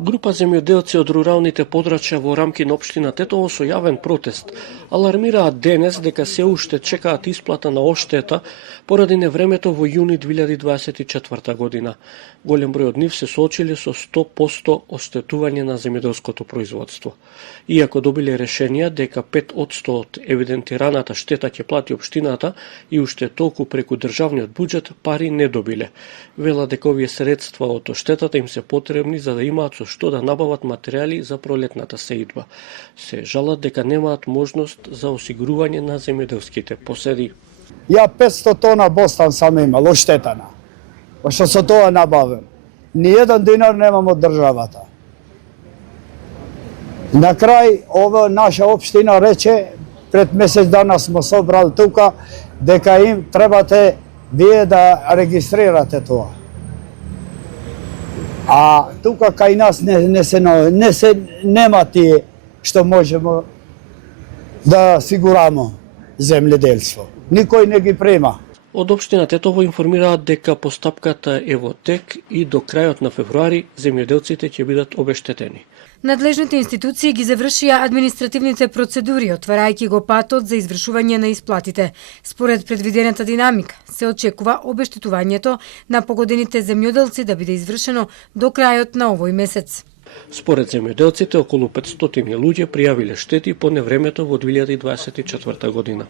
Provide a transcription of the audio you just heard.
Група земјоделци од руралните подрачја во рамки на општина Тетово со јавен протест алармираат денес дека се уште чекаат исплата на оштета поради невремето во јуни 2024 година. Голем број од нив се соочиле со 100% оштетување на земјоделското производство. Иако добиле решенија дека 5% од евидентираната штета ќе плати општината и уште толку преку државниот буџет, пари не добиле. Вела дека овие средства од оштетата им се потребни за да имаат со што да набават материјали за пролетната сеидба. Се жалат дека немаат можност за осигурување на земјоделските поседи. Ја 500 тона бостан сам имал оштетана. Па што со тоа набавен. Ни еден динар немам од државата. На крај, ова наша општина рече, пред месец дана смо собрали тука, дека им требате вие да регистрирате тоа. А тука кај нас нема тие што можеме да сигурамо земјоделство. Никој не ги према. Од општина Тетово информираат дека постапката е во тек и до крајот на февруари земјоделците ќе бидат обештетени. Надлежните институции ги завршија административните процедури, отварајќи го патот за извршување на исплатите. Според предвидената динамика, се очекува обештетувањето на погодените земјоделци да биде извршено до крајот на овој месец. Според земјоделците, околу 500 луѓе пријавиле штети по невремето во 2024 година.